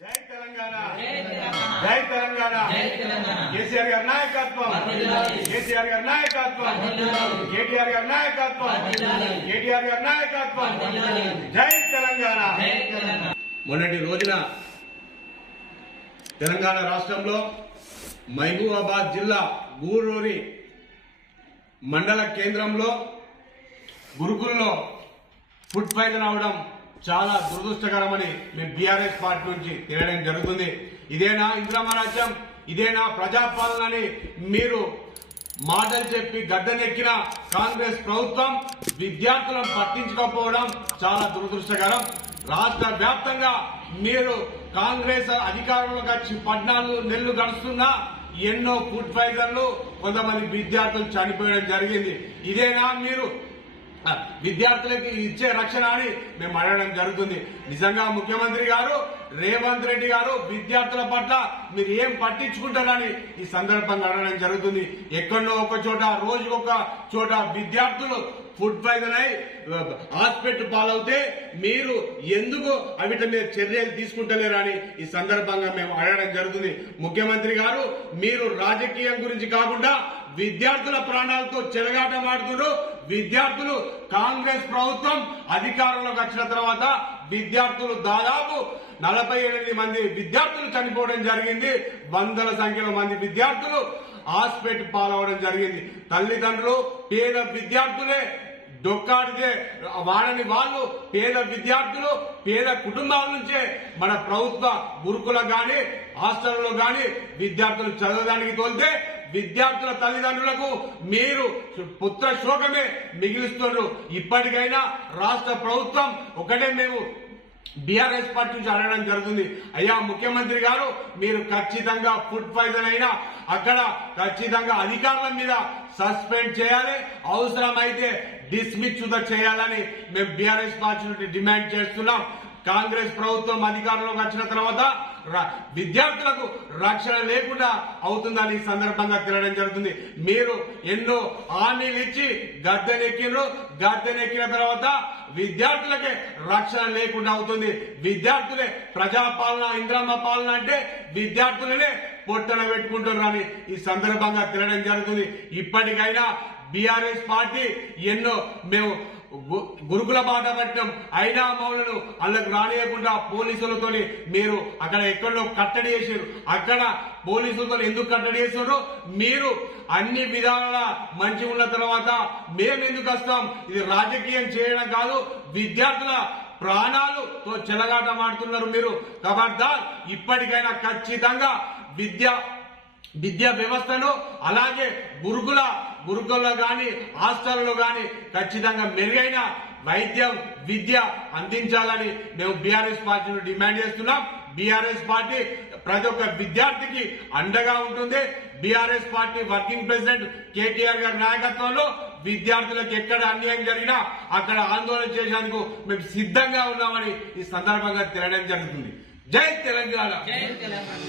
జై తెలంగాణ. జై తెలంగాణ. కేసీఆర్ గారి నాయకత్వం. కేసీఆర్ గారి నాయకత్వం. కేటీఆర్ గారి నాయకత్వం. కేటీఆర్ గారి నాయకత్వం. జై తెలంగాణ. మొన్నటి రోజున తెలంగాణ రాష్ట్రంలో మహబూబాబాద్ జిల్లా గూరూరి మండల కేంద్రంలో గురుకుల్లో ఫుడ్ పాయిజన్ అవడం చాలా దురదృష్టకరమని మేము బీఆర్ఎస్ పార్టీ నుంచి తెలియడం జరుగుతుంది. ఇదేనా ఇంద్రమరాజ్యం ఇదేనా ప్రజాపాలన అని మీరు మాటలు చెప్పి గడ్డనెక్కిన కాంగ్రెస్ ప్రభుత్వం విద్యార్థులను పట్టించుకోకపోవడం చాలా దురదృష్టకరం. రాష్ట్ర వ్యాప్తంగా మీరు కాంగ్రెస్ అధికారంలోకి వచ్చి పద్నాలుగు నెలలు గడుస్తున్నా ఎన్నో ఫుడ్ ఫైజర్లు కొంతమంది విద్యార్థులు చనిపోయడం జరిగింది. ఇదేనా మీరు విద్యార్థులకి ఇచ్చే రక్షణ అని మేము అడగడం జరుగుతుంది. నిజంగా ముఖ్యమంత్రి గారు రేవంత్ రెడ్డి గారు విద్యార్థుల పట్ల మీరు ఏం పట్టించుకుంటారని ఈ సందర్భంగా అడగడం జరుగుతుంది. ఎక్కడో ఒక చోట రోజుకొక చోట విద్యార్థులు ఫుడ్ పాయిజన్ అయి హాస్పిటల్ పాలవుతే మీరు ఎందుకు అవిట మీద చర్యలు తీసుకుంటలేరని ఈ సందర్భంగా మేము అడగడం జరుగుతుంది. ముఖ్యమంత్రి గారు మీరు రాజకీయం గురించి కాకుండా విద్యార్థుల ప్రాణాలతో చెలగాటమాడుతున్నారు విద్యార్థులు కాంగ్రెస్ ప్రభుత్వం అధికారంలోకి వచ్చిన తర్వాత విద్యార్థులు దాదాపు నలభై ఎనిమిది మంది విద్యార్థులు చనిపోవడం జరిగింది. వందల సంఖ్యలో మంది విద్యార్థులు హాస్పిటల్ పాలవడం జరిగింది. తల్లిదండ్రులు పేద విద్యార్థులే దొక్కాడితే వాడని వాళ్ళు పేద విద్యార్థులు పేద కుటుంబాల నుంచే మన ప్రభుత్వ గురుకుల గాని హాస్టల్లో గాని విద్యార్థులు చదవడానికి తోలితే విద్యార్థుల తల్లిదండ్రులకు మీరు పుత్ర శోకమే మిగిలిస్తున్నారు. ఇప్పటికైనా రాష్ట్ర ప్రభుత్వం ఒకటే మేము బీఆర్ఎస్ పార్టీ నుంచి అడగడం జరుగుతుంది. అయ్యా ముఖ్యమంత్రి గారు మీరు ఖచ్చితంగా ఫుడ్ పాయిజన్ అయినా అక్కడ ఖచ్చితంగా అధికారుల మీద సస్పెండ్ చేయాలి. అవసరమైతే డిస్మిస్ చేయాలని మేము బీఆర్ఎస్ పార్టీ నుండి డిమాండ్ చేస్తున్నాం. కాంగ్రెస్ ప్రభుత్వం అధికారంలోకి వచ్చిన తర్వాత ర- విద్యార్థులకు రక్షణ లేకుండా అవుతుందని ఈ సందర్భంగా తినడం జరుగుతుంది. మీరు ఎన్నో హామీలు ఇచ్చి గద్దెనెక్కినరు గద్దెనెక్కిన తర్వాత విద్యార్థులకే రక్షణ లేకుండా అవుతుంది. విద్యార్థులే ప్రజాపాలన ఇంద్రమ్మ పాలన అంటే విద్యార్థులనే పొట్టన పెట్టుకుంటున్నారని ఈ సందర్భంగా తినడం జరుగుతుంది. ఇప్పటికైనా బీఆర్ఎస్ పార్టీ ఎన్నో మేము గురుకుల బాట పట్టినాం అయినా మౌలను వాళ్ళకు రానియకుండా పోలీసులతో మీరు అక్కడ ఎక్కడో కట్టడి చేశారు. అక్కడ పోలీసులతో ఎందుకు కట్టడి చేసారు మీరు అన్ని విధాల మంచి ఉన్న తర్వాత మేము ఎందుకు వస్తాం? ఇది రాజకీయం చేయడం కాదు. విద్యార్థుల ప్రాణాలుతో చెలగాటమాడుతున్నారు మీరు. కబర్దార్ ఇప్పటికైనా ఖచ్చితంగా విద్య విద్యా వ్యవస్థను అలాగే గురుకుల గురుకుల్లో కానీ హాస్టల్లో కానీ ఖచ్చితంగా మెరుగైన వైద్యం విద్య అందించాలని మేము బీఆర్ఎస్ పార్టీని డిమాండ్ చేస్తున్నాం. బీఆర్ఎస్ పార్టీ ప్రతి ఒక్క విద్యార్థికి అండగా ఉంటుంది. BRS party working president KTR గారి నాయకత్వంలో విద్యార్థులకు ఎక్కడ అన్యాయం జరిగినా అక్కడ ఆందోళన చేసేందుకు మేము సిద్ధంగా ఉన్నామని ఈ సందర్భంగా తెలియడం జరుగుతుంది. జై తెలంగాణ. జై తెలంగాణ.